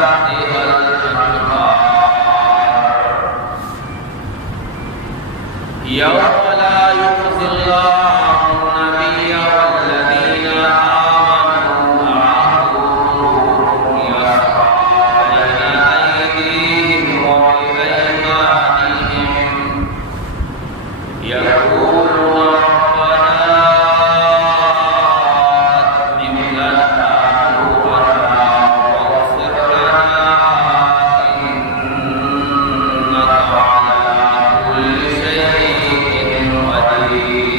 تحتها الأنهار يوم لا يخزي الله النبي والذين آمنوا معه نورهم يسعى بين أيديهم وبأيمانهم يقولون ربنا أتمم لنا نورنا واغفر لنا إنك على كل شيء قدير.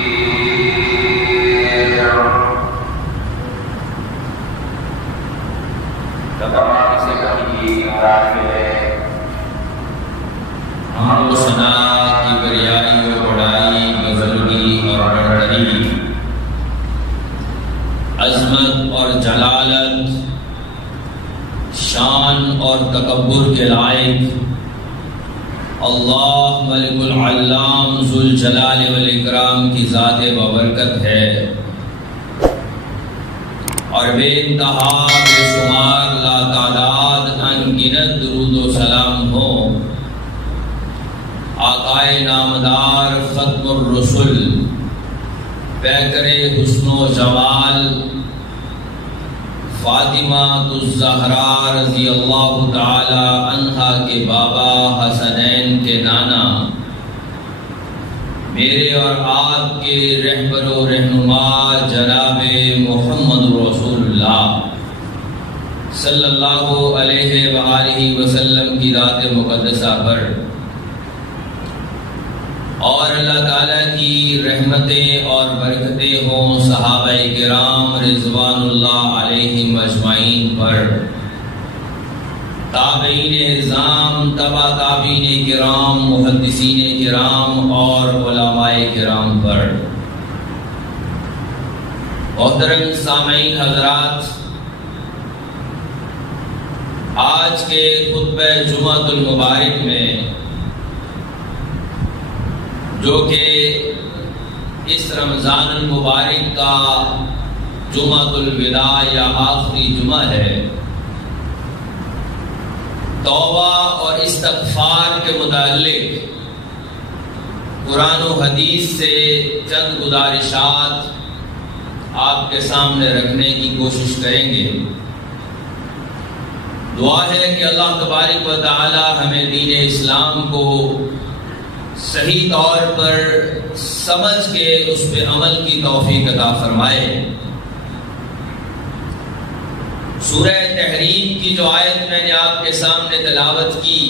تمام سے کہیے حمد و ثنا کی بریائی و بڑائی، بزرگی اور برتری، عظمت اور جلالت، شان اور تکبر کے لائق اللہ ملک العلام ذو الجلال والاکرام کی ذات بابرکت ہے، اور بے انتہا بے شمار لا تعداد انگنت درود و سلام ہو آقائے نامدار ختم الرسل پیکر حسن و جمال فاطمہ الزہراء رضی اللہ تعالی عنہا کے بابا حسنین کے نانا، میرے اور آپ کے رہبر و رہنما جناب محمد رسول اللہ صلی اللہ علیہ وآلہ وسلم کی ذات مقدسہ پر اور اللہ تعالیٰ کی رحمتیں اور برکتیں ہوں صحابہ کرام رضوان اللہ علیہم اجمعین پر، تابعین اعظام، تبع تابعین کرام، محدثین کرام اور علماء کرام پر۔ محترم سامعین حضرات، آج کے خطبہ جمعۃ المبارک میں جو کہ اس رمضان المبارک کا جمعۃ الوداع یا آخری جمعہ ہے، توبہ اور استغفار کے متعلق قرآن و حدیث سے چند گزارشات آپ کے سامنے رکھنے کی کوشش کریں گے۔ دعا ہے کہ اللہ تبارک و تعالی ہمیں دین اسلام کو صحیح طور پر سمجھ کے اس پہ عمل کی توفیق عطا فرمائے۔ سورہ تحریم کی جو آیت میں نے آپ کے سامنے تلاوت کی،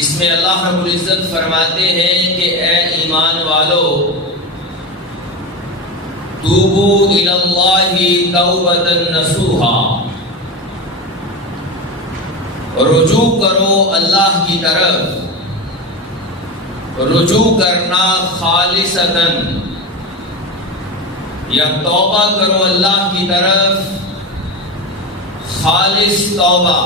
اس میں اللہ رب العزت فرماتے ہیں کہ اے ایمان والو، توبوا الی اللہ توبۃ نصوحا، رجوع کرو اللہ کی طرف، رجوع کرنا خالصتاً، یا توبہ کرو اللہ کی طرف خالص توبہ۔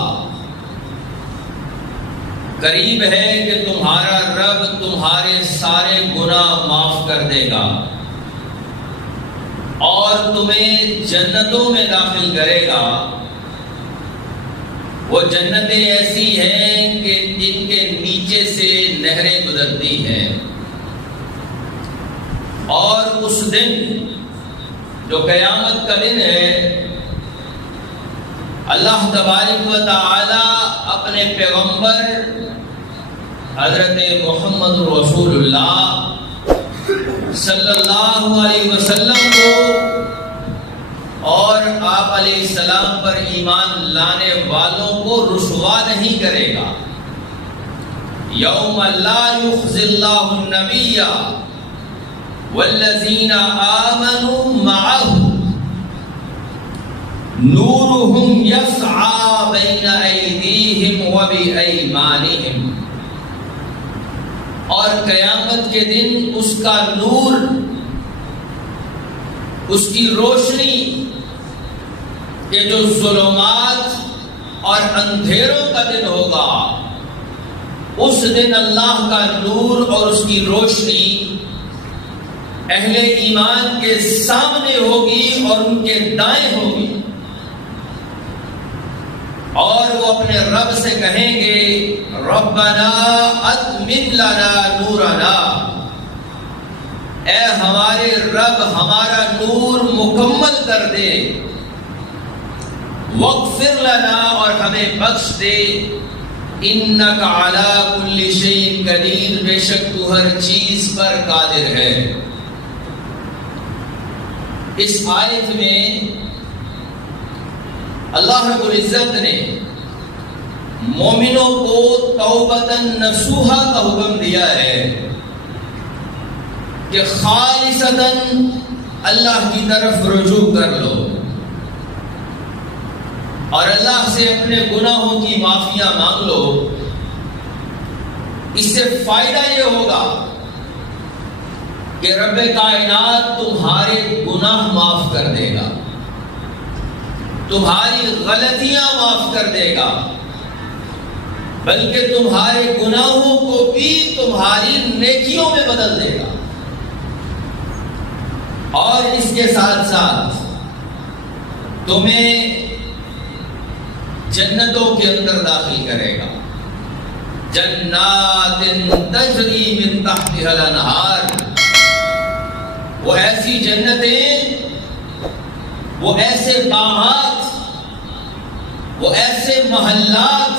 قریب ہے کہ تمہارا رب تمہارے سارے گناہ معاف کر دے گا اور تمہیں جنتوں میں داخل کرے گا۔ وہ جنتیں ایسی ہیں کہ جن کے نیچے سے نہریں گزرتی ہیں، اور اس دن جو قیامت کا دن ہے، اللہ تبارک و تعالی اپنے پیغمبر حضرت محمد رسول اللہ صلی اللہ علیہ وسلم کو اور آپ علیہ السلام پر ایمان لانے والوں کو رسوا نہیں کرے گا۔ یوم لا یخزی اللہ النبی والذین آمنوا معه نورهم یسعی بین ایدیہم وبایمانہم، اور قیامت کے دن اس کا نور، اس کی روشنی کہ جو ظلمات اور اندھیروں کا دن ہوگا، اس دن اللہ کا نور اور اس کی روشنی اہل ایمان کے سامنے ہوگی اور ان کے دائیں ہوگی۔ وہ اپنے رب سے کہیں گے ربنا اتمم لنا نورنا، اے ہمارے رب ہمارا نور مکمل کر دے، واغفر لنا اور ہمیں بخش دے، انک علی کل شیء قدیر، بے شک تو ہر چیز پر قادر ہے۔ اس آیت میں اللہ رب العزت نے مومنوں کو توبۃ نصوحہ کا حکم دیا ہے کہ خالصتاً اللہ کی طرف رجوع کر لو اور اللہ سے اپنے گناہوں کی معافیاں مانگ لو۔ اس سے فائدہ یہ ہوگا کہ رب کائنات تمہارے گناہ معاف کر دے گا، تمہاری غلطیاں معاف کر دے گا، بلکہ تمہارے گناہوں کو بھی تمہاری نیکیوں میں بدل دے گا، اور اس کے ساتھ ساتھ تمہیں جنتوں کے اندر داخل کرے گا، جنات تجری من تحتها الانہار، وہ ایسی جنتیں، وہ ایسے باغات، وہ ایسے محلات،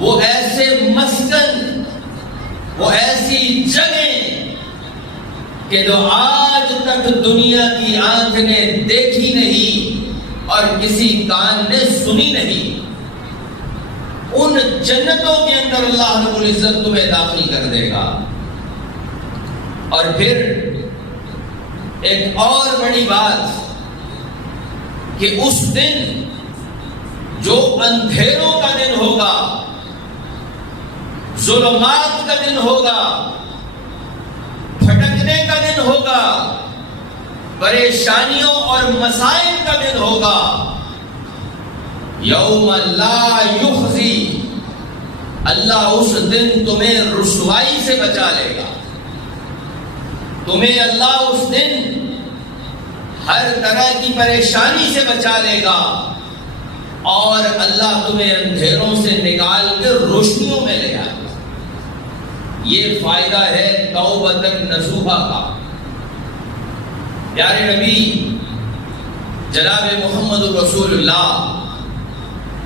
وہ ایسے مسکن، وہ ایسی جگہیں کہ جو آج تک دنیا کی آنکھ نے دیکھی نہیں اور کسی کان نے سنی نہیں، ان جنتوں کے اندر اللہ رب العزت تمہیں داخل کر دے گا۔ اور پھر ایک اور بڑی بات کہ اس دن جو اندھیروں کا دن ہوگا، ظلمات کا دن ہوگا، بھٹکنے کا دن ہوگا، پریشانیوں اور مسائل کا دن ہوگا، یوم لا یخزی، اللہ اس دن تمہیں رسوائی سے بچا لے گا، تمہیں اللہ اس دن ہر طرح کی پریشانی سے بچا لے گا، اور اللہ تمہیں اندھیروں سے نکال کر روشنیوں میں لے آئے گا۔ یہ فائدہ ہے توبۃ نصوحہ کا۔ پیارے نبی جناب محمد رسول اللہ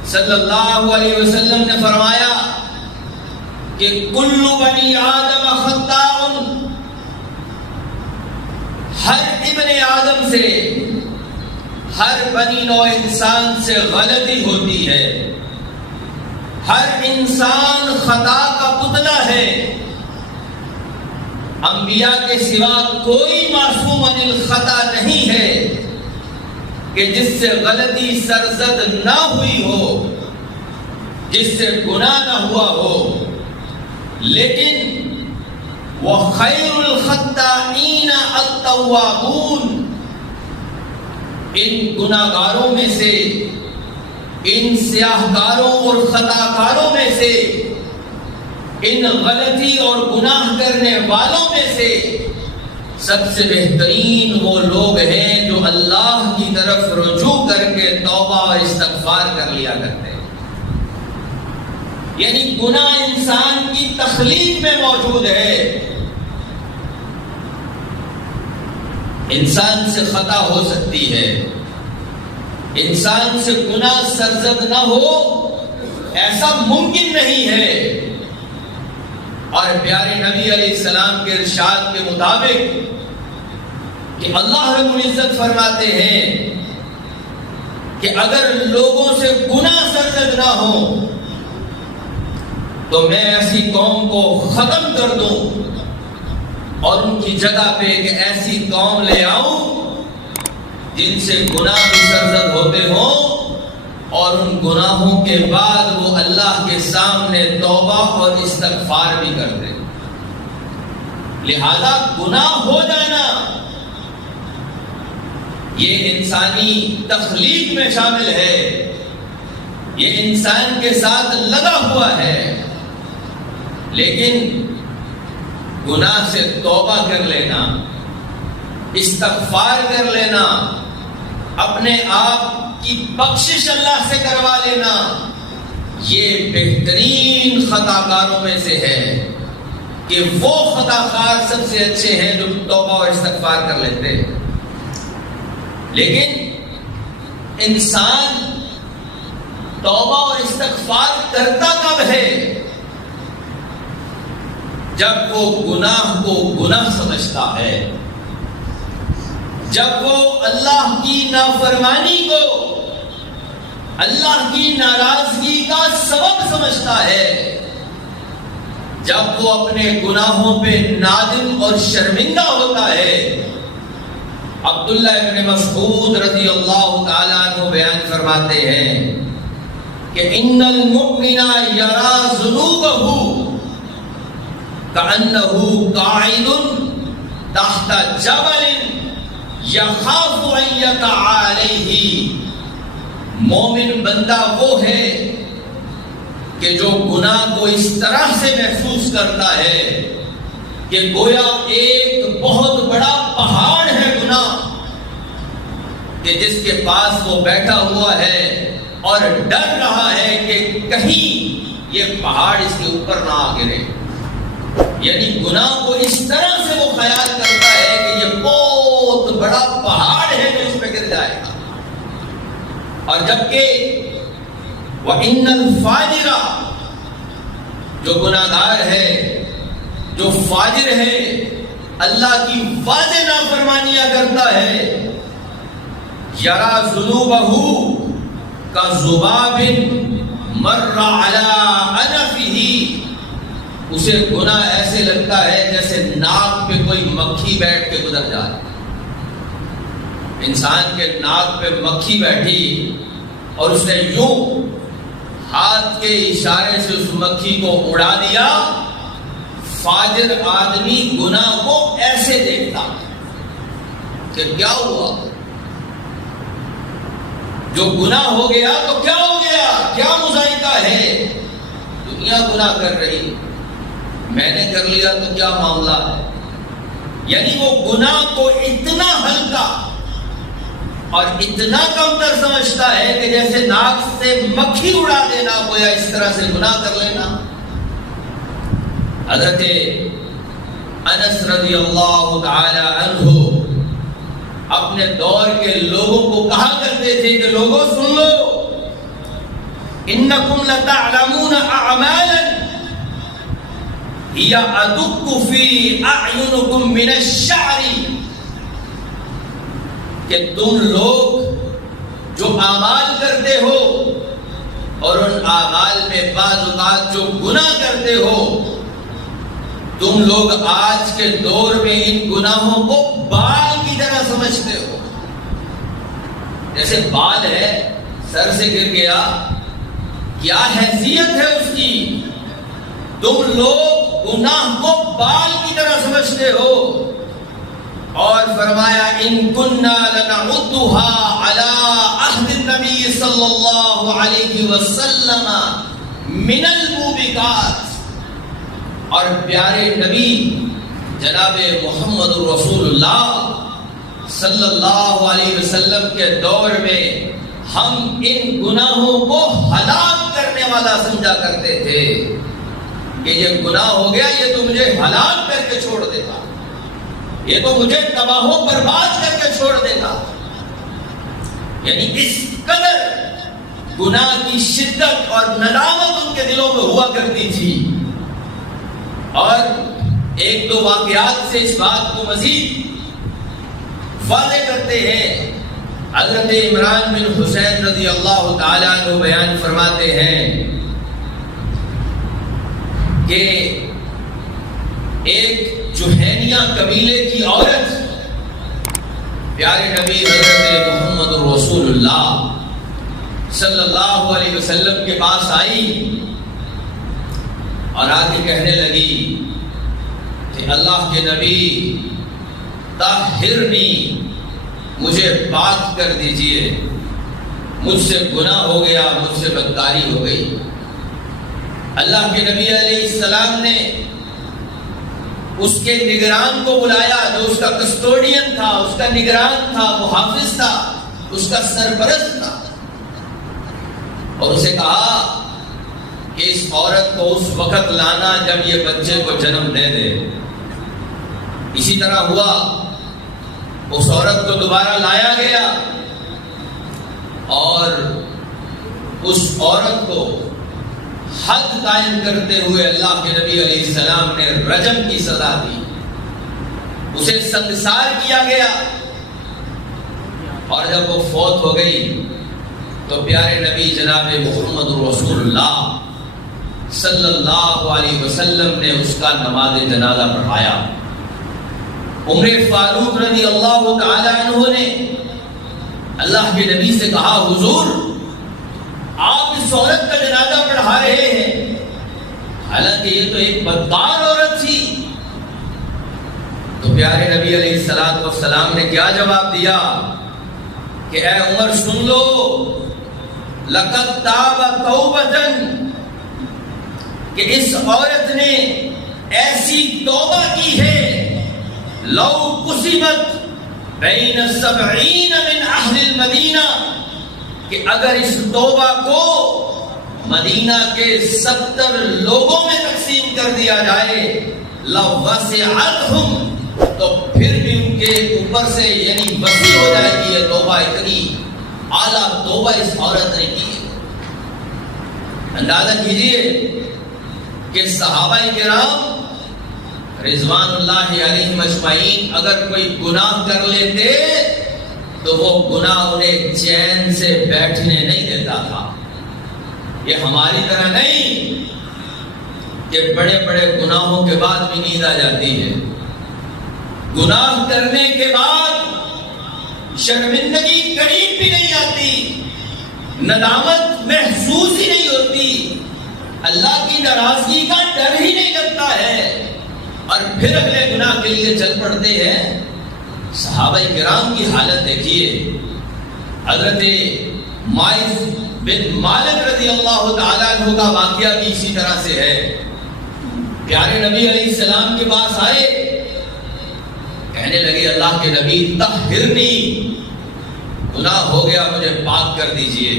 صلی اللہ علیہ وسلم نے فرمایا کہ کل بنی آدم خطاء، ہر ابن آدم سے، ہر بنی نوع انسان سے غلطی ہوتی ہے، ہر انسان خطا کا پتلا ہے، انبیاء کے سوا کوئی معصوم عن الخطا نہیں ہے کہ جس سے غلطی سرزد نہ ہوئی ہو، جس سے گناہ نہ ہوا ہو، لیکن وَخَيْرُ الْخَطَّائِينَ التَّوَّابُونَ، ان گناہگاروں میں سے، ان سیاہکاروں اور خطاکاروں میں سے، ان غلطی اور گناہ کرنے والوں میں سے سب سے بہترین وہ لوگ ہیں جو اللہ کی طرف رجوع کر کے توبہ اور استغفار کر لیا کرتے ہیں۔ یعنی گناہ انسان کی تخلیق میں موجود ہے، انسان سے خطا ہو سکتی ہے، انسان سے گناہ سرزد نہ ہو ایسا ممکن نہیں ہے۔ اور پیارے نبی علیہ السلام کے ارشاد کے مطابق کہ اللہ رب العزت فرماتے ہیں کہ اگر لوگوں سے گناہ سرزد نہ ہو تو میں ایسی قوم کو ختم کر دوں اور ان کی جگہ پہ ایک ایسی قوم لے آؤں جن سے گناہ بھی سرزد ہوتے ہوں اور ان گناہوں کے بعد وہ اللہ کے سامنے توبہ اور استغفار بھی کر دیں۔ لہذا گناہ ہو جانا یہ انسانی تخلیق میں شامل ہے، یہ انسان کے ساتھ لگا ہوا ہے، لیکن گناہ سے توبہ کر لینا، استغفار کر لینا، اپنے آپ کی بخشش اللہ سے کروا لینا، یہ بہترین خطا کاروں میں سے ہے کہ وہ خطا کار سب سے اچھے ہیں جو توبہ اور استغفار کر لیتے ہیں۔ لیکن انسان توبہ اور استغفار کرتا کب ہے؟ جب وہ گناہ کو گناہ سمجھتا ہے، جب وہ اللہ کی نافرمانی کو اللہ کی ناراضگی کا سبب سمجھتا ہے، جب وہ اپنے گناہوں پہ نادم اور شرمندہ ہوتا ہے۔ عبداللہ ابن مسعود رضی اللہ تعالیٰ عنہ بیان فرماتے ہیں کہ ان المؤمن یرا ذنوبہ کأنہ قاعد تحت جبل یخاف ان یقع علیہ۔ مومن بندہ وہ ہے کہ جو گناہ کو اس طرح سے محسوس کرتا ہے کہ گویا ایک بہت بڑا پہاڑ ہے گناہ، کہ جس کے پاس وہ بیٹھا ہوا ہے اور ڈر رہا ہے کہ کہیں یہ پہاڑ اس کے اوپر نہ آ گرے۔ یعنی گناہ کو اس طرح سے وہ خیال کرتا ہے کہ یہ بہت بڑا پہاڑ ہے جو اس پہ گر جائے گا۔ اور جبکہ وَإِنَّ الْفَاجِرَ، جو گناہگار ہے، جو فاجر ہے، اللہ کی واضح نافرمانیاں کرتا ہے، یَرَا ذُنُوبَهُ كَذُبَابٍ مَرَّ عَلَىٰ أَنَفِهِ، اسے گناہ ایسے لگتا ہے جیسے ناک پہ کوئی مکھی بیٹھ کے گزر جائے۔ انسان کے ناک پہ مکھی بیٹھی اور اس نے یوں ہاتھ کے اشارے سے اس مکھی کو اڑا دیا، فاجر آدمی گناہ کو ایسے دیکھتا کہ کیا ہوا، جو گناہ ہو گیا تو کیا ہو گیا، کیا مذائقہ ہے، دنیا گناہ کر رہی، میں نے کر لیا تو کیا معاملہ ہے۔ یعنی وہ گناہ کو اتنا ہلکا اور اتنا کمتر سمجھتا ہے کہ جیسے ناک سے مکھی اڑا دینا گویا اس طرح سے گناہ کر لینا۔ حضرت انس رضی اللہ تعالی عنہ اپنے دور کے لوگوں کو کہا کرتے تھے کہ لوگوں سن لو، انکم لتعلمون اعمالا ہی ادق فی اعینکم من الشعر، کہ تم لوگ جو اعمال کرتے ہو اور ان اعمال میں بعض اوقات جو گناہ کرتے ہو، تم لوگ آج کے دور میں ان گناہوں کو بال کی طرح سمجھتے ہو۔ جیسے بال ہے، سر سے گر گیا، کیا حیثیت ہے اس کی، تم لوگ گناہ کو بال کی طرح سمجھتے ہو۔ اور فرمایا ان کننا لنعدها على عهد النبی صلی اللہ علیہ وسلم من الموبقات، اور پیارے نبی جناب محمد رسول اللہ صلی اللہ علیہ وسلم کے دور میں ہم ان گناہوں کو ہلاک کرنے والا سمجھا کرتے تھے کہ یہ گناہ ہو گیا، یہ تو مجھے ہلاک کر کے چھوڑ دے گا، یہ تو مجھے تباہ و برباد کر کے چھوڑ دے گا۔ یعنی اس قدر گناہ کی شدت اور ندامت ان کے دلوں میں ہوا کرتی تھی۔ اور ایک دو واقعات سے اس بات کو مزید واضح کرتے ہیں۔ حضرت عمران بن حسین رضی اللہ تعالی عنہ بیان فرماتے ہیں کہ ایک جوہینیہ قبیلے کی عورت پیارے نبی حضرت محمد رسول اللہ صلی اللہ علیہ وسلم کے پاس آئی اور آ کے کہنے لگی کہ اللہ کے نبی طہرنی، مجھے پاک کر دیجئے، مجھ سے گناہ ہو گیا، مجھ سے بدکاری ہو گئی۔ اللہ کے نبی علیہ السلام نے اس کے نگران کو بلایا، جو اس کا کسٹوڈین تھا، اس کا نگران تھا، محافظ تھا، اس کا سرپرست تھا، اور اسے کہا کہ اس عورت کو اس وقت لانا جب یہ بچے کو جنم دے دے۔ اسی طرح ہوا، اس عورت کو دوبارہ لایا گیا اور اس عورت کو حد قائم کرتے ہوئے اللہ کے نبی علیہ السلام نے رجم کی سزا دی، اسے سنگسار کیا گیا۔ اور جب وہ فوت ہو گئی تو پیارے نبی جناب محمد رسول اللہ صلی اللہ علیہ وسلم نے اس کا نماز جنازہ پڑھایا۔ عمر فاروق رضی اللہ تعالی عنہ نے اللہ کے نبی سے کہا، حضور آپ اس عورت کا جنازہ پڑھا رہے ہیں، حالانکہ یہ تو ایک بدکار عورت تھی۔ تو پیارے نبی علیہ السلام نے کیا جواب دیا کہ اے عمر سن لو، لقد تاب توبۃ، کہ اس عورت نے ایسی توبہ کی ہے، لو قسمت بین 70 من اہل المدینہ، کہ اگر اس توبہ کو مدینہ کے 70 لوگوں میں تقسیم کر دیا جائے، لوسعتہم، تو پھر بھی ان کے اوپر سے یعنی وسیع ہو جائے گی یہ توبہ، اتنی اعلیٰ توبہ اس عورت نے کی ہے۔ اندازہ کیجئے کہ صحابہ کرام رضوان اللہ علیہم اجمعین اگر کوئی گناہ کر لیتے تو وہ گناہ انہیں چین سے بیٹھنے نہیں دیتا تھا۔ یہ ہماری طرح نہیں کہ بڑے بڑے گناہوں کے بعد بھی نیند آ جاتی ہے، گناہ کرنے کے بعد شرمندگی قریب بھی نہیں آتی، ندامت محسوس ہی نہیں ہوتی، اللہ کی ناراضگی کا ڈر ہی نہیں لگتا ہے، اور پھر اگلے گناہ کے لیے چل پڑتے ہیں۔ صحابہ کرام کی حالت دیکھیے، حضرت ماعز بن مالک رضی اللہ تعالیٰ عنہ کا واقعہ بھی اسی طرح سے ہے۔ پیارے نبی علیہ السلام کے پاس آئے، کہنے لگے اللہ کے نبی طہرنی، گناہ ہو گیا مجھے پاک کر دیجئے۔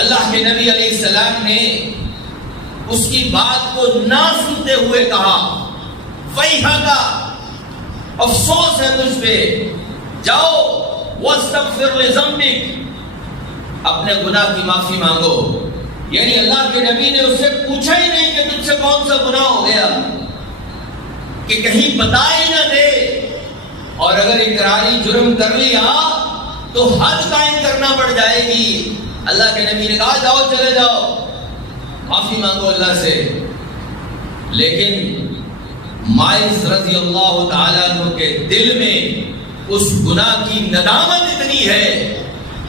اللہ کے نبی علیہ السلام نے اس کی بات کو نہ سنتے ہوئے کہا، وَيْحَكَ، افسوس ہے تجھ پہ، جاؤ وَاسْتَغْفِرْ لِذَنبِكَ، اپنے گناہ کی معافی مانگو۔ یعنی اللہ کے نبی نے اس سے پوچھا ہی نہیں کہ تجھ سے کون سا گناہ ہو گیا، کہ کہیں بتا ہی نہ دے، اور اگر اقراری جرم کر لیا تو حد قائم کرنا پڑ جائے گی۔ اللہ کے نبی نے کہا جاؤ چلے جاؤ معافی مانگو اللہ سے۔ لیکن ماعز رضی اللہ تعالیٰ عنہ کے دل میں اس گناہ کی ندامت اتنی ہے،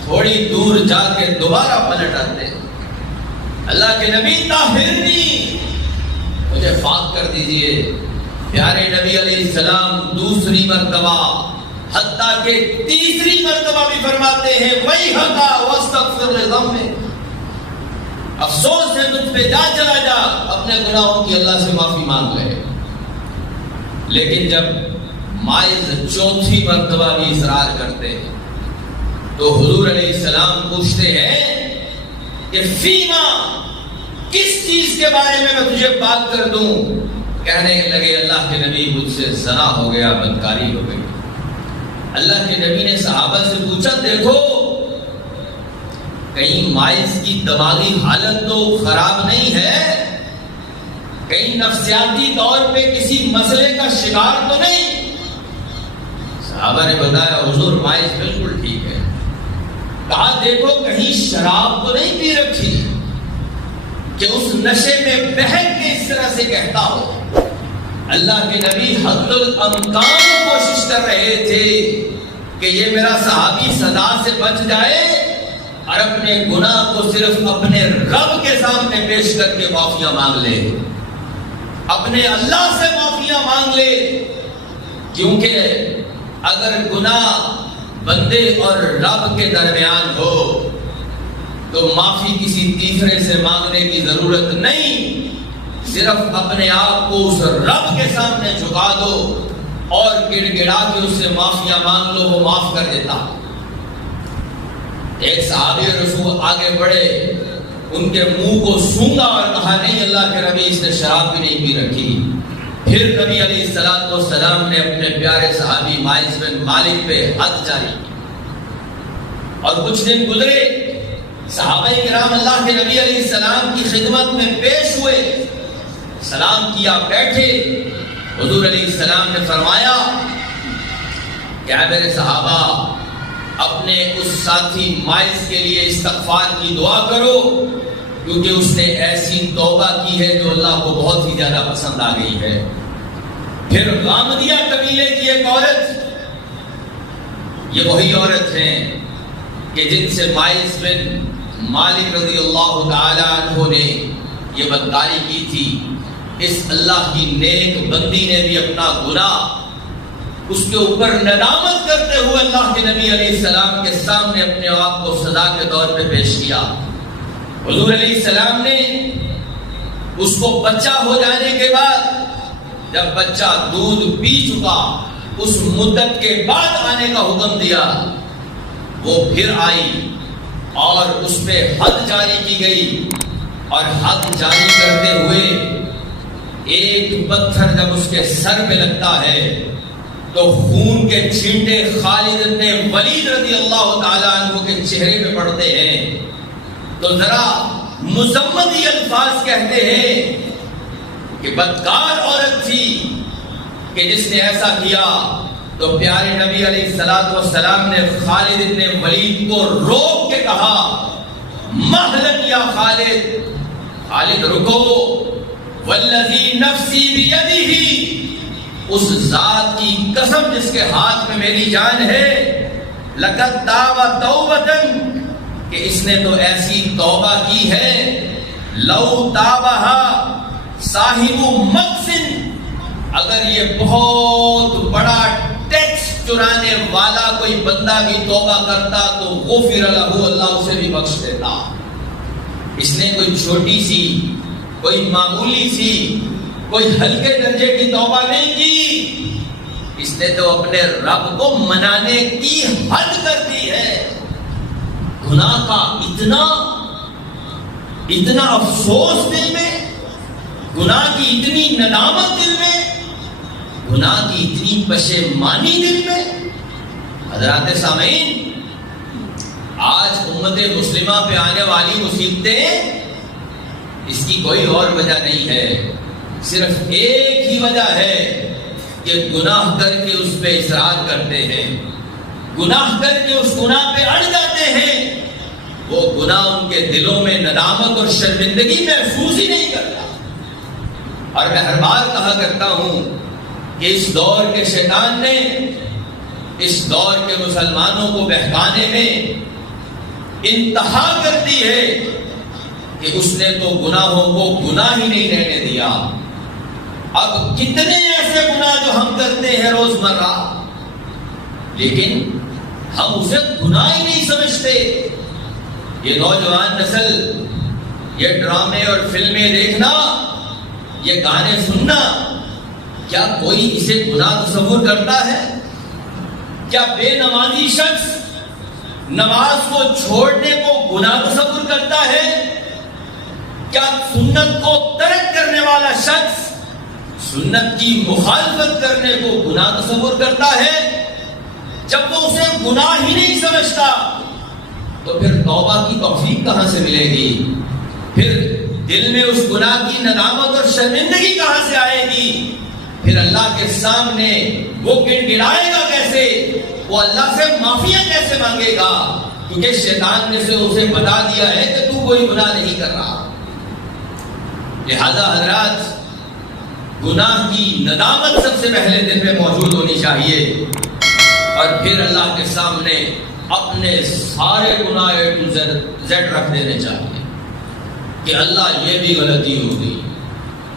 تھوڑی دور جا کے دوبارہ پلٹ آتے، اللہ کے نبی طاہرنی، مجھے پاک کر دیجئے۔ پیارے نبی علیہ السلام دوسری مرتبہ حتیٰ کہ تیسری مرتبہ بھی فرماتے ہیں وَيْحَكَ وَاسْتَغْفِرْ لِذَنبِكَ، افسوس ہے تجھ پہ، جا چلا جا اپنے گناہوں کی اللہ سے معافی مانگ لے۔ لیکن جب ماعز چوتھی مرتبہ بھی اصرار کرتے ہیں تو حضور علیہ السلام پوچھتے ہیں کہ فیما، کس چیز کے بارے میں تجھے پاک کر دوں؟ کہنے لگے اللہ کے نبی مجھ سے زنا ہو گیا، بدکاری ہو گئی۔ اللہ کے نبی نے صحابہ سے پوچھا دیکھو کہیں ماعز کی دماغی حالت تو خراب نہیں ہے، کہیں نفسیاتی طور پہ کسی مسئلے کا شکار تو نہیں؟ صحابہ نے بتایا حضور ماعز بالکل ٹھیک ہے۔ کہا دیکھو کہیں شراب تو نہیں پی رکھی کہ اس نشے میں بہن کے اس طرح سے کہتا ہو؟ اللہ کے نبی حد الامکان کوشش کر رہے تھے کہ یہ میرا صحابی سزا سے بچ جائے اور اپنے گناہ کو صرف اپنے رب کے سامنے پیش کر کے معافیاں مانگ لے، اپنے اللہ سے معافیاں مانگ لے، کیونکہ اگر گناہ بندے اور رب کے درمیان ہو تو معافی کسی تیسرے سے مانگنے کی ضرورت نہیں، صرف اپنے آپ کو اس رب کے سامنے جھکا دو اور گڑ گڑا کے اس سے معافیاں مانگ لو، وہ معاف کر دیتا۔ ایک صحابی رسول آگے بڑھے ان کے منہ کو سونگا اور کہا نہیں اللہ کے نبی اس نے شراب بھی نہیں پی رکھی. پھر نبی علیہ السلام نے اپنے پیارے صحابی مائز بن مالک پہ حد جاری کی. اور کچھ دن گزرے، صحابہ کرام اللہ کے نبی علیہ السلام کی خدمت میں پیش ہوئے، سلام کیا، بیٹھے. حضور علیہ السلام نے فرمایا کہ اے میرے صحابہ، اپنے اس ساتھی مائز کے لیے استغفار کی دعا کرو، کیونکہ اس نے ایسی توبہ کی ہے جو اللہ کو بہت ہی زیادہ پسند آ گئی ہے. پھر غامدیہ قبیلے کی ایک عورت، یہ وہی عورت ہیں کہ جن سے مائز بن مالک رضی اللہ تعالی عنہ نے یہ بدکاری کی تھی. اس اللہ کی نیک بندی نے بھی اپنا گناہ اس کے اوپر ندامت کرتے ہوئے اللہ کے نبی علیہ السلام کے سامنے اپنے آپ کو سزا کے طور پہ پیش کیا. حضور علیہ السلام نے اس کو بچہ ہو جانے کے بعد، جب بچہ دودھ پی چکا، اس مدت کے بعد آنے کا حکم دیا. وہ پھر آئی اور اس پہ حد جاری کی گئی. اور حد جاری کرتے ہوئے ایک پتھر جب اس کے سر پہ لگتا ہے تو خون کے چھینٹے خالد بن ولید رضی اللہ تعالی عنہ کے چہرے پہ پڑتے ہیں. تو ذرا مذمتی الفاظ کہتے ہیں کہ بدکار عورت تھی کہ جس نے ایسا کیا. تو پیارے نبی علیہ السلام نے خالد بن ولید کو روک کے کہا مہلن یا خالد، خالد رکو، والذی نفسی بیدہ، اس ذات کی قسم جس کے ہاتھ میں میری جان ہے، لقد تاب توبۃ، کہ اس نے تو ایسی توبہ کی ہے، لو تابہا صاحب مقسن، اگر یہ بہت بڑا ٹیکس چرانے والا کوئی بندہ بھی توبہ کرتا تو غفر لہ، اللہ اسے بھی بخش دیتا. اس نے کوئی چھوٹی سی، کوئی معمولی سی، کوئی ہلکے درجے کی توبہ نہیں کی. اس نے تو اپنے رب کو منانے کی حد کر دی ہے. گناہ کا اتنا افسوس دل میں، گناہ کی اتنی ندامت دل میں، گناہ کی اتنی پشیمانی دل میں. حضرات سامعین، آج امت مسلمہ پہ آنے والی مصیبتیں اس کی کوئی اور وجہ نہیں ہے، صرف ایک ہی وجہ ہے کہ گناہ کر کے اس پہ اصرار کرتے ہیں، گناہ کر کے اس گناہ پہ اڑ جاتے ہیں. وہ گناہ ان کے دلوں میں ندامت اور شرمندگی محسوس ہی نہیں کرتا. اور میں ہر بار کہا کرتا ہوں کہ اس دور کے شیطان نے اس دور کے مسلمانوں کو بہکانے میں انتہا کر دی ہے کہ اس نے تو گناہوں کو گناہ ہی نہیں رہنے دیا. اب کتنے ایسے گناہ جو ہم کرتے ہیں روزمرہ، لیکن ہم اسے گناہ ہی نہیں سمجھتے. یہ نوجوان نسل یہ ڈرامے اور فلمیں دیکھنا، یہ گانے سننا، کیا کوئی اسے گناہ تصور کرتا ہے؟ کیا بے نمازی شخص نماز کو چھوڑنے کو گناہ تصور کرتا ہے؟ کیا سنت کو ترک کرنے والا شخص سنت کی مخالفت کرنے کو گناہ تصور کرتا ہے؟ جب وہ اسے گناہ ہی نہیں سمجھتا تو پھر توبہ کی توفیق کہاں سے ملے گی؟ پھر دل میں اس گناہ کی ندامت اور شرمندگی کہاں سے آئے گی؟ پھر اللہ کے سامنے وہ گڑگڑائے گا کیسے؟ وہ اللہ سے معافیاں کیسے مانگے گا؟ کیونکہ شیطان نے اسے بتا دیا ہے کہ تو کوئی گناہ نہیں کر رہا. لہذا حضرات، گناہ کی ندامت سب سے پہلے دل میں موجود ہونی چاہیے، اور پھر اللہ کے سامنے اپنے سارے گناہ زیڈ رکھ دینے چاہیے کہ اللہ یہ بھی غلطی ہو گئی،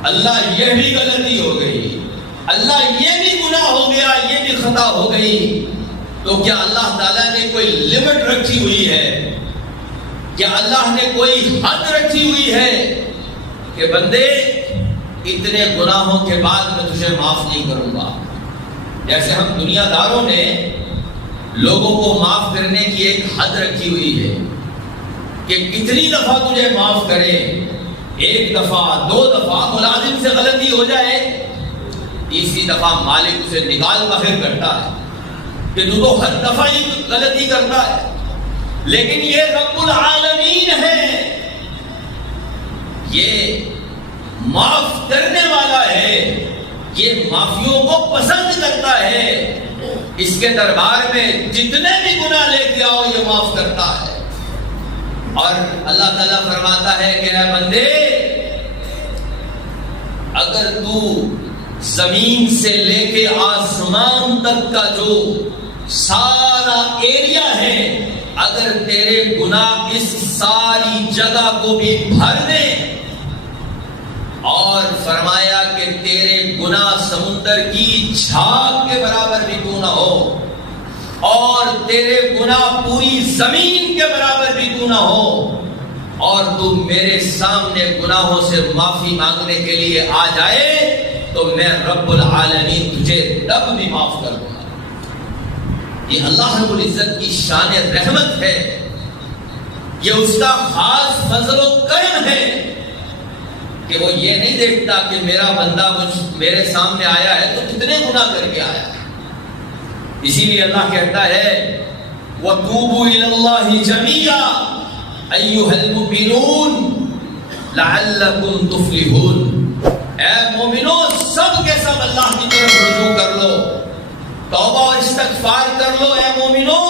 اللہ یہ بھی غلطی ہو گئی، اللہ یہ بھی گناہ ہو گیا، یہ بھی خطا ہو گئی. تو کیا اللہ تعالیٰ نے کوئی لمٹ رکھی ہوئی ہے؟ کیا اللہ نے کوئی حد رکھی ہوئی ہے کہ بندے اتنے گناہوں کے بعد میں تجھے معاف نہیں کروں گا؟ جیسے ہم دنیا داروں نے لوگوں کو معاف کرنے کی ایک حد رکھی ہوئی ہے کہ کتنی دفعہ تجھے معاف کرے، ایک دفعہ، دو دفعہ، ملازم سے غلطی ہو جائے، تیسری دفعہ مالک اسے نکال باہر کرتا ہے کہ تو ہر دفعہ ہی غلطی کرتا ہے۔ لیکن یہ رب العالمین ہے، یہ معاف کرنے والا ہے، یہ معافیوں کو پسند کرتا ہے، اس کے دربار میں جتنے بھی گناہ لے کے آؤ یہ معاف کرتا ہے۔ اور اللہ تعالیٰ فرماتا ہے کہ اے بندے، اگر تو زمین سے لے کے آسمان تک کا جو سارا ایریا ہے، اگر تیرے گناہ اس ساری جگہ کو بھی بھر دیں، اور فرمایا کہ تیرے گناہ سمندر کی جھاگ کے برابر بھی کیوں نہ ہو، اور تیرے گناہ پوری زمین کے برابر بھی کیوں نہ ہو، اور تو میرے سامنے گناہوں سے معافی مانگنے کے لیے آ جائے، تو میں رب العالمین تجھے تب بھی معاف کر دوں گا۔ یہ اللہ رب العزت کی شان رحمت ہے، یہ اس کا خاص فضل و کرم ہے کہ وہ یہ نہیں دیکھتا کہ میرا بندہ میرے سامنے آیا ہے تو کتنے گناہ کر کے آیا ہے۔ اسی لیے اللہ کہتا ہے وَتُوبُوا إِلَى اللَّهِ جَمِيعًا أَيُّهَا الْمُؤْمِنُونَ لَعَلَّكُمْ تُفْلِحُونَ۔ اے مومنو، سب کے سب اللہ کی طرف رجوع کر لو، توبہ اور استغفار کر لو اے مومنو،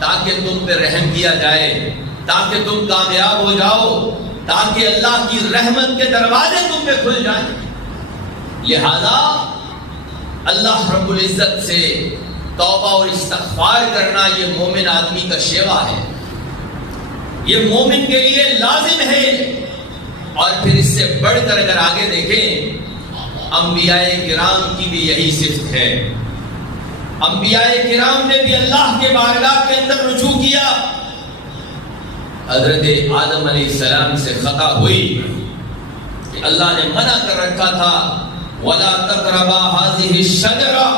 تاکہ تم پہ رحم کیا جائے، تاکہ تم کامیاب ہو جاؤ، تاکہ اللہ کی رحمت کے دروازے تم پہ کھل جائیں۔ لہذا اللہ رب العزت سے توبہ اور استغفار کرنا یہ مومن آدمی کا شیوا ہے، یہ مومن کے لیے لازم ہے۔ اور پھر اس سے بڑھ کر اگر آگے دیکھیں، انبیاء کرام کی بھی یہی صفت ہے۔ انبیاء کرام نے بھی اللہ کے بارگاہ کے اندر رجوع کیا۔ حضرت آدم علیہ السلام سے خطا ہوئی کہ اللہ نے منع کر رکھا تھا وَلَا تَقْرَبَا هَذِهِ الشَّجَرَةَ،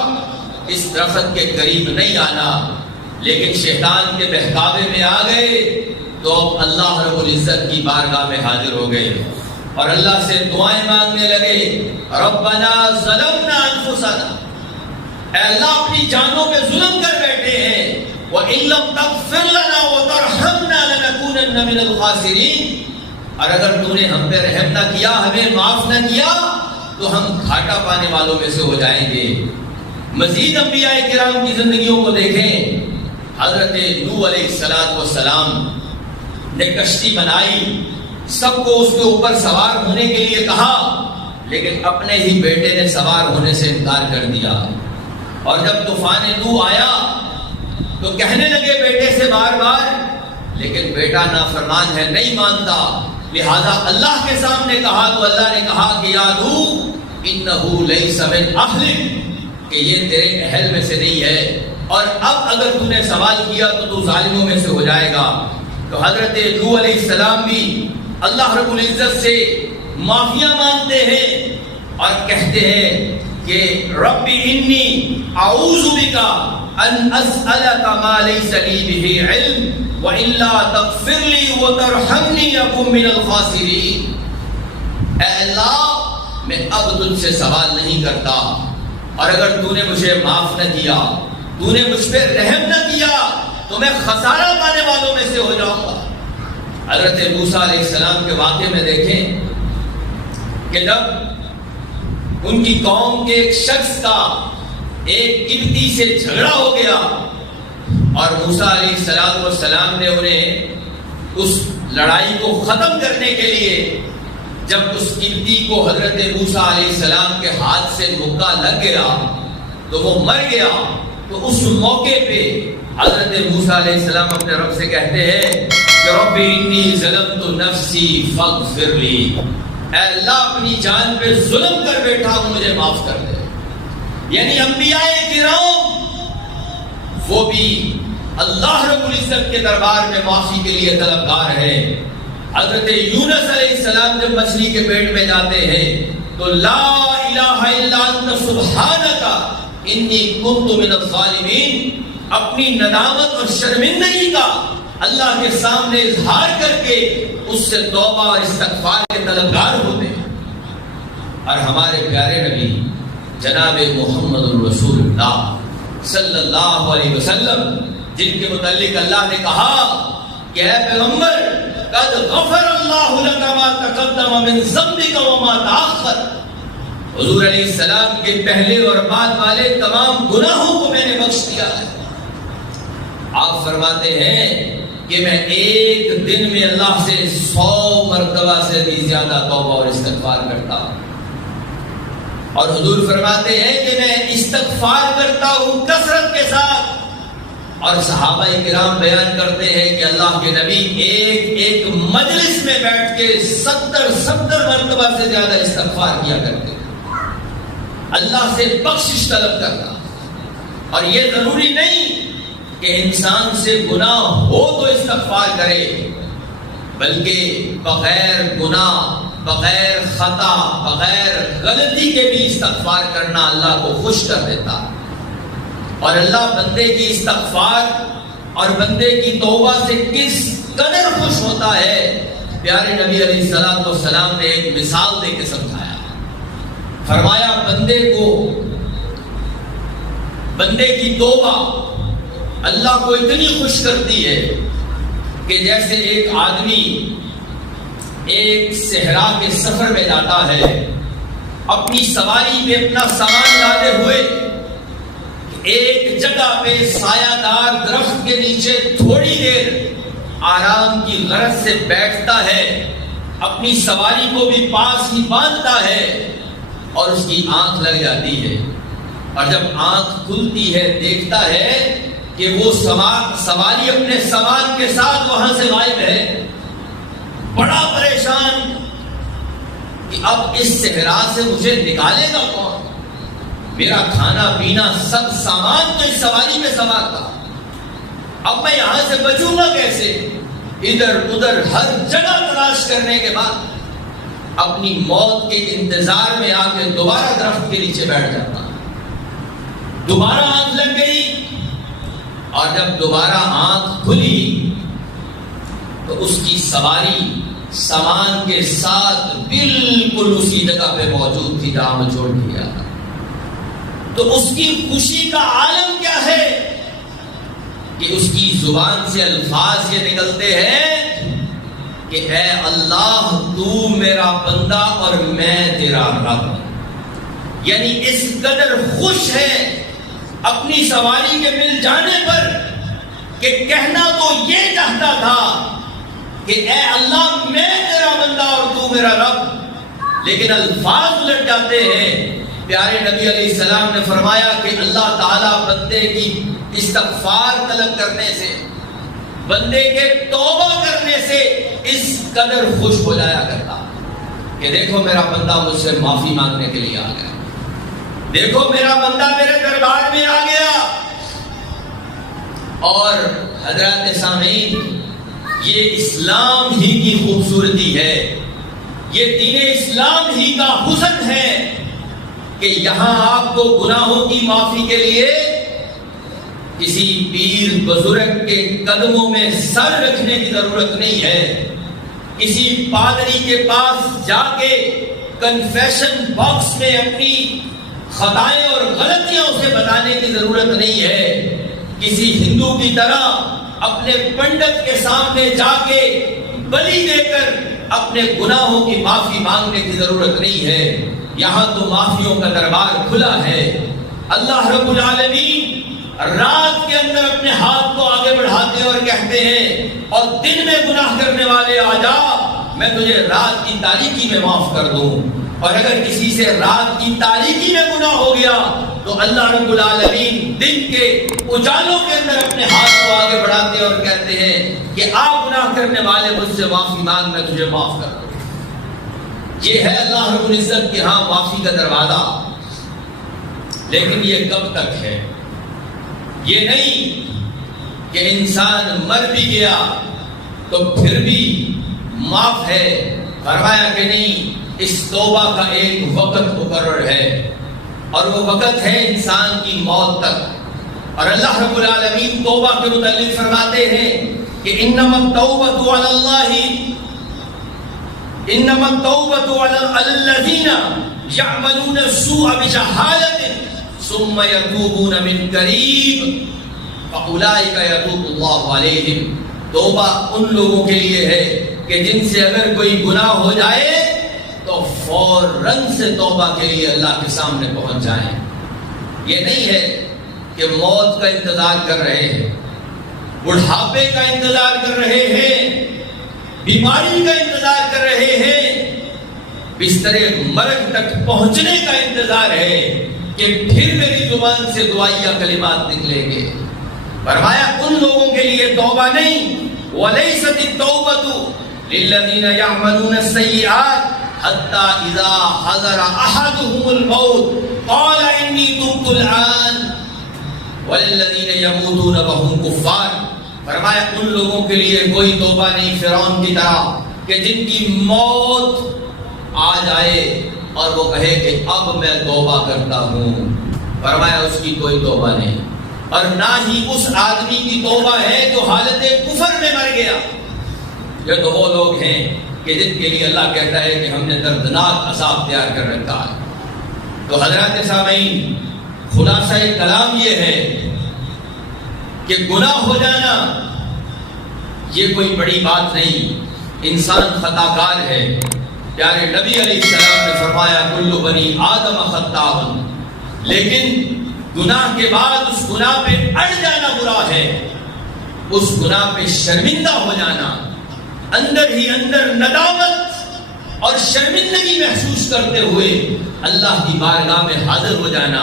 اس درخت کے قریب نہیں آنا، لیکن شیطان کے بہکاوے میں آ گئے تو اللہ رب العزت کی بارگاہ میں حاضر ہو گئے اور اللہ سے دعائیں مانگنے لگے، ربنا ظلمنا انفسنا، اے اللہ اپنی جانوں پہ ظلم کر بیٹھے ہیں، وَإِن لَّمْ تَغْفِرْ لَنَا وَتَرْحَمْنَا لَنَكُونَنَّ مِنَ الْخَاسِرِينَ، اور اگر تو نے ہم پہ رحم نہ کیا، ہمیں معاف نہ کیا، تو ہم گھاٹا پانے والوں میں سے ہو جائیں گے۔ مزید انبیاء کرام کی زندگیوں کو دیکھیں، حضرت نوح علیہ السلام نے کشتی بنائی، سب کو اس کے اوپر سوار ہونے کے لیے کہا، لیکن اپنے ہی بیٹے نے سوار ہونے سے انکار کر دیا۔ اور جب طوفان نوح آیا تو کہنے لگے بیٹے سے بار بار، لیکن بیٹا نافرمان ہے، نہیں مانتا، لہذا اللہ کے سامنے کہا تو اللہ نے کہا کہ یا نوح انہ لیس من اہلک، کہ یہ تیرے اہل میں سے نہیں ہے، اور اب اگر تو نے سوال کیا تو ظالموں میں سے ہو جائے گا۔ تو حضرت نوح علیہ السلام بھی اللہ رب العزت سے معافیاں مانگتے ہیں اور کہتے ہیں کہ رب انی اعوذ بک ان اسألک ما لیس لی بہ علم وَإِلَّا تَغْفِرْ لِي وَتَرْحَمْنِي أَكُنْ مِنَ الْخَاسِرِينَ، اے اللہ میں اب تجھ سے سوال نہیں کرتا، اور اگر تو نے مجھے معاف نہ کیا، تو نے مجھ پہ رحم نہ کیا، تو میں خسارہ پانے والوں میں سے ہو جاؤں گا۔ حضرت موسیٰ علیہ السلام کے واقعے میں دیکھیں کہ جب ان کی قوم کے ایک شخص کا ایک قبطی سے جھگڑا ہو گیا اور موسیٰ علیہ السلام نے انہیں اس لڑائی کو ختم کرنے کے لیے جب اس قبطی کو حضرت موسیٰ علیہ السلام کے ہاتھ سے مکہ لگ گیا تو وہ مر گیا، تو اس موقع پہ حضرت موسیٰ علیہ السلام اپنے رب سے کہتے ہیں کہ رب انی ظلمت نفسی فاغفر لی، اے اللہ اپنی جان پہ ظلم کر بیٹھا ہوں، مجھے معاف کر دے۔ یعنی انبیاء کرام وہ بھی اللہ رب العزت کے دربار میں معافی کے لیے طلبگار ہے۔ حضرت یونس علیہ السلام جب مچھلی کے پیٹ میں جاتے ہیں تو لا الہ الا انت سبحانک انی کنت من الظالمین، اپنی ندامت اور شرمندگی کا اللہ کے سامنے اظہار کر کے اس سے توبہ اور استغفار کے طلبگار ہوتے ہیں۔ اور ہمارے پیارے نبی جناب محمد الرسول اللہ صلی اللہ علیہ وسلم، جن کے متعلق اللہ نے کہا کہ اے پیغمبر قد غفر اللہ لک ما تقدم من ذنبک وما تأخر، حضور علیہ السلام کے پہلے اور بعد والے تمام گناہوں کو میں نے بخش دیا ہے۔ آپ فرماتے ہیں کہ میں ایک دن میں اللہ سے 100 مرتبہ سے بھی زیادہ توبہ اور استغفار کرتا ہوں، اور حضور فرماتے ہیں کہ میں استغفار کرتا ہوں کثرت کے ساتھ۔ اور صحابہ کرام بیان کرتے ہیں کہ اللہ کے نبی ایک مجلس میں بیٹھ کے 70 مرتبہ سے زیادہ استغفار کیا کرتے ہیں، اللہ سے بخشش طلب کرنا۔ اور یہ ضروری نہیں کہ انسان سے گناہ ہو تو استغفار کرے، بلکہ بغیر گناہ، بغیر خطا، بغیر غلطی کے بھی استغفار کرنا اللہ کو خوش کر دیتا۔ اور اللہ بندے کی استغفار اور بندے کی توبہ سے کس قدر خوش ہوتا ہے، پیارے نبی علیہ الصلوۃ والسلام نے ایک مثال دے کے سمجھایا۔ فرمایا بندے کی توبہ اللہ کو اتنی خوش کرتی ہے کہ جیسے ایک آدمی ایک صحرا کے سفر میں جاتا ہے، اپنی سواری پہ اپنا سامان لاتے ہوئے ایک جگہ پہ سایہ دار درخت کے نیچے تھوڑی دیر آرام کی غرض سے بیٹھتا ہے، اپنی سواری کو بھی پاس ہی باندھتا ہے، اور اس کی آنکھ لگ جاتی ہے، اور جب آنکھ کھلتی ہے دیکھتا ہے کہ وہ سواری اپنے سامان کے ساتھ وہاں سے غائب ہے۔ بڑا پریشان کہ اب اس صحرا سے مجھے نکالے گا کون؟ میرا کھانا پینا سب سامان تو اس سواری میں سوار تھا، اب میں یہاں سے بچوں گا کیسے؟ ادھر ادھر ہر جگہ تلاش کرنے کے بعد اپنی موت کے انتظار میں آ کے دوبارہ درخت کے نیچے بیٹھ جاتا۔ دوبارہ آنکھ لگ گئی، اور جب دوبارہ آنکھ کھلی تو اس کی سواری سامان کے ساتھ بالکل اسی جگہ پہ موجود تھی جہاں میں چھوڑ دیا تھا۔ تو اس کی خوشی کا عالم کیا ہے کہ اس کی زبان سے الفاظ یہ نکلتے ہیں کہ اے اللہ تو میرا بندہ اور میں تیرا رب۔ یعنی اس قدر خوش ہے اپنی سواری کے مل جانے پر کہ کہنا تو یہ چاہتا تھا کہ اے اللہ میں تیرا بندہ اور تو میرا رب، لیکن الفاظ الٹ جاتے ہیں۔ پیارے نبی علیہ السلام نے فرمایا کہ اللہ تعالیٰ بندے کی استغفار طلب کرنے سے، بندے کے توبہ کرنے سے اس قدر خوش ہو جایا کرتا کہ دیکھو میرا بندہ مجھ سے معافی مانگنے کے لیے آ گیا، دیکھو میرا بندہ میرے دربار میں آ گیا۔ اور حضرات سامعین، یہ اسلام ہی کی خوبصورتی ہے، یہ دین اسلام ہی کا حسن ہے کہ یہاں آپ کو گناہوں کی معافی کے لیے کسی پیر بزرگ کے قدموں میں سر رکھنے کی ضرورت نہیں ہے، کسی پادری کے پاس جا کے کنفیشن باکس میں اپنی خطائیں اور غلطیاں اسے بتانے کی ضرورت نہیں ہے، کسی ہندو کی طرح اپنے پنڈت کے سامنے جا کے بلی دے کر اپنے گناہوں کی معافی مانگنے کی ضرورت نہیں ہے۔ یہاں تو معافیوں کا دربار کھلا ہے۔ اللہ رب العالمین رات کے اندر اپنے ہاتھ کو آگے بڑھاتے ہیں اور کہتے ہیں اور دن میں گناہ کرنے والے آ جا، میں تجھے رات کی تاریکی میں معاف کر دوں۔ اور اگر کسی سے رات کی تاریکی میں گناہ ہو گیا تو اللہ رب العالمین دن کے اجالوں کے اندر اپنے ہاتھ کو آگے بڑھاتے ہیں اور کہتے ہیں کہ آپ گناہ کرنے والے مجھ سے معافی مانگ، میں تجھے معاف کر دوں۔ یہ ہے اللہ رب العزت کے ہاں معافی کا دروازہ۔ لیکن یہ کب تک ہے؟ یہ نہیں کہ انسان مر بھی گیا تو پھر بھی معاف ہے۔ فرمایا کہ نہیں، اس توبہ کا ایک وقت مقرر ہے، اور وہ وقت ہے انسان کی موت تک۔ اور اللہ رب العالمین توبہ کے متعلق فرماتے ہیں کہ انما التوبۃ علی اللہ، انما التوبۃ علی الذین یعملون السوء بجہالۃ ثم یتوبون من قریب فاولئک یتوب اللہ علیہم۔ توبہ ان لوگوں کے لیے ہے کہ جن سے اگر کوئی گناہ ہو جائے تو فوراً سے توبہ کے لیے اللہ کے سامنے پہنچ جائیں۔ یہ نہیں ہے کہ موت کا انتظار کر رہے ہیں، بڑھاپے کا انتظار کر رہے ہیں، بیماری کا انتظار کر رہے ہیں، بستر مرگ تک پہنچنے کا انتظار ہے کہ پھر میری زبان سے دعائیہ کلمات نکلیں گے۔ فرمایا ان لوگوں کے لیے توبہ نہیں، وَلَيْسَتِ التَّوْبَةُ لِلَّذِينَ يَعْمَلُونَ السَّيِّئَاتِ حَتَّى إِذَا حَضَرَ أَحَدُهُمُ الْمَوْتُ قَالَ إِنِّي تُبْتُ الْآنَ وَلِلَّذِينَ يَمُوتُونَ وَهُمْ كُفَّارٌ۔ فرمایا ان لوگوں کے لیے کوئی توبہ نہیں فرعون کی طرح کہ جن کی موت آ جائے اور وہ کہے کہ اب میں توبہ کرتا ہوں۔ فرمایا اس کی کوئی توبہ نہیں، اور نہ ہی اس آدمی کی توبہ ہے جو حالت کفر میں مر گیا۔ یہ تو وہ لوگ ہیں کہ جن کے لیے اللہ کہتا ہے کہ ہم نے دردناک عذاب تیار کر رکھا ہے۔ تو حضرات سامعین، خلاصہ کلام یہ ہے کہ گناہ ہو جانا یہ کوئی بڑی بات نہیں، انسان خطا کار ہے۔ پیارے نبی علیہ السلام نے فرمایا کل بنی آدم خطاء، لیکن گناہ کے بعد اس گناہ پہ اڑ جانا برا ہے، اس گناہ پہ شرمندہ ہو جانا، اندر ہی اندر ندامت اور شرمندگی محسوس کرتے ہوئے اللہ کی بارگاہ میں حاضر ہو جانا،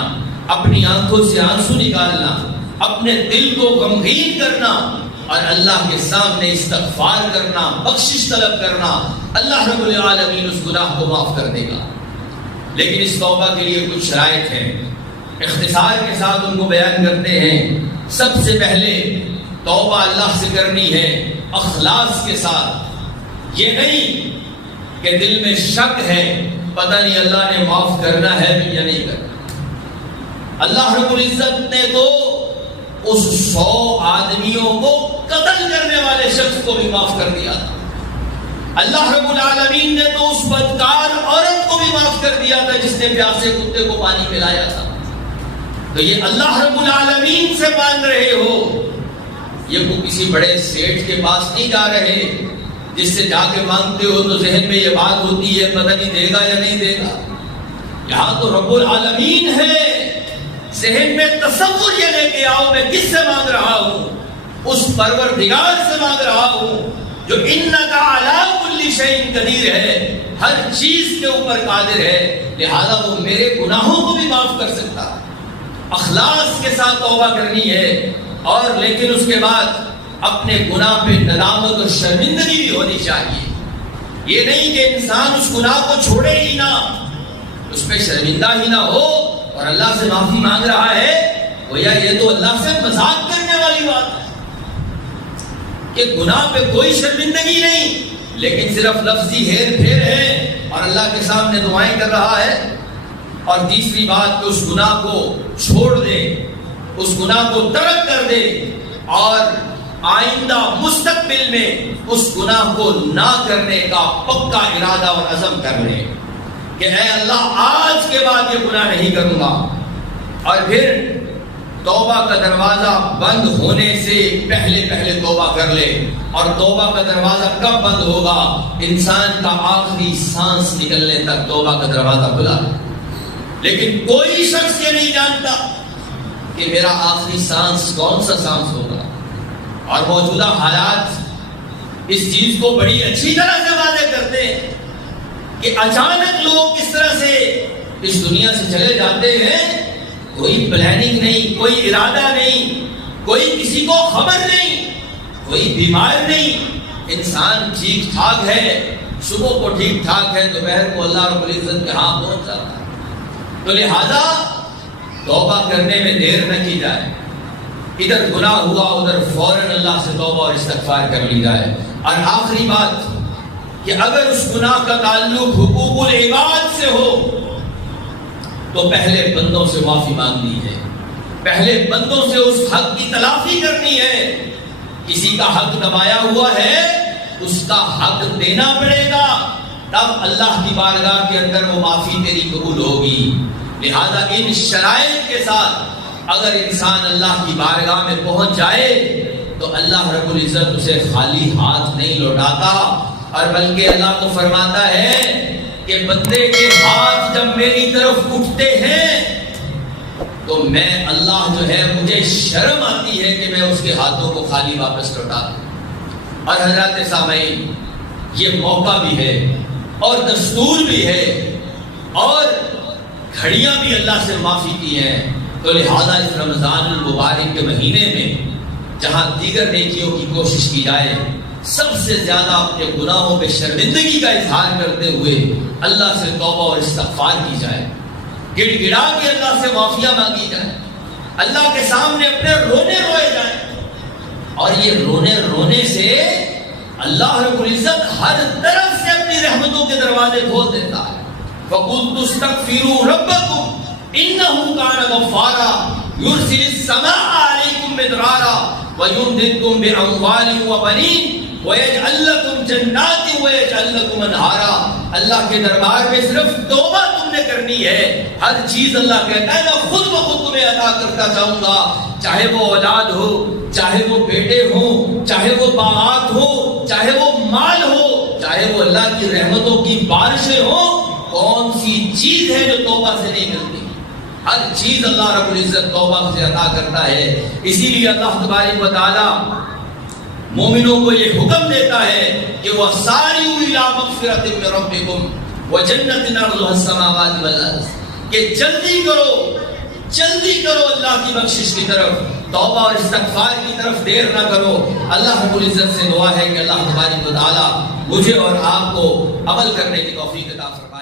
اپنی آنکھوں سے آنسو نکالنا، اپنے دل کو غمگین کرنا اور اللہ کے سامنے استغفار کرنا، بخشش طلب کرنا، اللہ رب العالمین اس گناہ کو معاف کر دے گا۔ لیکن اس توبہ کے لیے کچھ شرائط ہیں، اختصار کے ساتھ ان کو بیان کرتے ہیں۔ سب سے پہلے توبہ اللہ سے کرنی ہے اخلاص کے ساتھ، یہ نہیں کہ دل میں شک ہے پتہ نہیں اللہ نے معاف کرنا ہے یا نہیں کرنا۔ اللہ رب العزت نے تو اس 100 آدمیوں کو قتل کرنے والے شخص کو بھی معاف کر دیا تھا۔ اللہ رب العالمین نے تو اس بدکار عورت کو بھی معاف کر دیا تھا جس نے پیاسے کتے کو پانی پلایا تھا۔ تو یہ اللہ رب العالمین سے مانگ رہے ہو، یہ کو کسی بڑے سیٹھ کے پاس نہیں جا رہے جس سے جا کے مانگتے ہو تو ذہن میں یہ بات ہوتی ہے پتہ نہیں دے گا یا نہیں دے گا۔ یہاں تو رب العالمین ہے، ذہن میں تصور یہ لے کے آؤ میں کس سے مانگ رہا ہوں، اس پروردگار سے مانگ رہا ہوں جو انک علی کل شیء قدیر ہے، ہر چیز کے اوپر قادر ہے، لہذا وہ میرے گناہوں کو بھی معاف کر سکتا ہے۔ اخلاص کے ساتھ توبہ کرنی ہے، اور لیکن اس کے بعد اپنے گناہ پہ ندامت اور شرمندگی بھی ہونی چاہیے۔ یہ نہیں کہ انسان اس گناہ کو چھوڑے ہی نہ، اس پہ شرمندہ ہی نہ ہو اور اللہ سے معافی مانگ رہا ہے، گویا یہ تو اللہ سے مذاق کرنے والی بات ہے کہ گناہ پہ کوئی شرمندگی نہیں، لیکن صرف لفظی ہیر پھیر ہے اور اللہ کے سامنے دعائیں کر رہا ہے۔ اور تیسری بات کہ اس گناہ کو چھوڑ دے، اس گناہ کو ترک کر دے اور آئندہ مستقبل میں اس گناہ کو نہ کرنے کا پکا ارادہ اور عزم کر لے کہ اے اللہ آج کے بعد یہ گناہ نہیں کروں گا۔ اور پھر توبہ کا دروازہ بند ہونے سے پہلے پہلے توبہ کر لے، اور توبہ کا دروازہ کب بند ہوگا؟ انسان کا آخری سانس نکلنے تک توبہ کا دروازہ کھلا ہے، لیکن کوئی شخص یہ نہیں جانتا کہ میرا آخری سانس کون سا سانس ہوگا۔ اور موجودہ حالات اس چیز کو بڑی اچھی طرح سے واضح کرتے ہیں کہ اچانک لوگ کس طرح سے اس دنیا سے چلے جاتے ہیں، کوئی پلاننگ نہیں، کوئی ارادہ نہیں، کوئی کسی کو خبر نہیں، کوئی بیمار نہیں، انسان ٹھیک ٹھاک ہے، صبح کو ٹھیک ٹھاک ہے، دوپہر کو اللہ رب العزت کے ہاں پہنچ جاتا ہے۔ تو لہذا توبہ کرنے میں دیر نہ کی جائے، ادھر گناہ ہوا ادھر فوراً اللہ سے توبہ اور استغفار کر لی جائے۔ اور آخری بات کہ اگر اس گناہ کا تعلق حقوق العباد سے ہو تو پہلے بندوں سے معافی مانگنی ہے، پہلے بندوں سے اس حق کی تلافی کرنی ہے کسی کا حق دبایا ہوا ہے اس کا حق دینا پڑے گا، تب اللہ کی بارگاہ کے اندر وہ معافی تیری قبول ہوگی۔ لہذا ان شرائط کے ساتھ اگر انسان اللہ کی بارگاہ میں پہنچ جائے تو اللہ رب العزت اسے خالی ہاتھ نہیں لوٹاتا، اور بلکہ اللہ تو فرماتا ہے کہ بندے کے ہاتھ جب میری طرف اٹھتے ہیں تو میں اللہ جو ہے مجھے شرم آتی ہے کہ میں اس کے ہاتھوں کو خالی واپس لوٹا دوں۔ اور حضرات سامعین، یہ موقع بھی ہے اور دستور بھی ہے اور گھڑیاں بھی اللہ سے معافی کی ہیں، تو لہذا اس رمضان المبارک کے مہینے میں جہاں دیگر نیکیوں کی کوشش کی جائے، سب سے زیادہ اپنے گناہوں پہ شرمندگی کا اظہار کرتے ہوئے اللہ سے توبہ اور استغفار کی جائے، گڑ گڑا کے اللہ سے معافیاں مانگی جائے، اللہ کے سامنے اپنے رونے روئے جائیں۔ اور یہ رونے رونے سے اللہ رب العزت ہر طرف سے اپنی رحمتوں کے دروازے کھول دیتا ہے۔ فَقُلْتُ اسْتَغْفِرُوا رَبَّكُمْ إِنَّهُ كَانَ غَفَّارًا يُرْسِلِ السَّمَاءَ عَلَيْكُمْ مِدْرَارًا وَيُمْدِدْكُمْ بِأَمْوَالٍ وَبَنِينَ وَيَجْعَلْ لَكُمْ جَنَّاتٍ وَيَجْعَلْ لَكُمْ أَنْهَارًا۔ اللہ کے دربار میں صرف توبہ تم نے کرنی ہے، ہر چیز اللہ کہتا ہے میں خود بخود تمہیں عطا کرتا جاؤں گا، چاہے وہ اولاد ہو، چاہے وہ بیٹے ہوں، چاہے وہ باغات ہو، چاہے وہ مال ہو، چاہے وہ اللہ کی رحمتوں کی بارشیں ہوں، کون سی چیز ہے جو توبہ سے نہیں ملتی؟ ہر چیز اللہ رب العزت توبہ سے عطا کرتا ہے۔ اسی لیے اللہ تبارک و تعالی مومنوں کو یہ حکم دیتا ہے کہ وہ ساری مغفرۃ من ربکم وجنۃ عرضها السماوات والارض، کہ جلدی کرو اللہ کی بخشش کی طرف، توبہ اور استغفار کی طرف دیر نہ کرو۔ اللہ رب العزت سے دعا ہے کہ اللہ تبارک و تعالی مجھے اور آپ کو عمل کرنے کی توفیق عطا فرمائے۔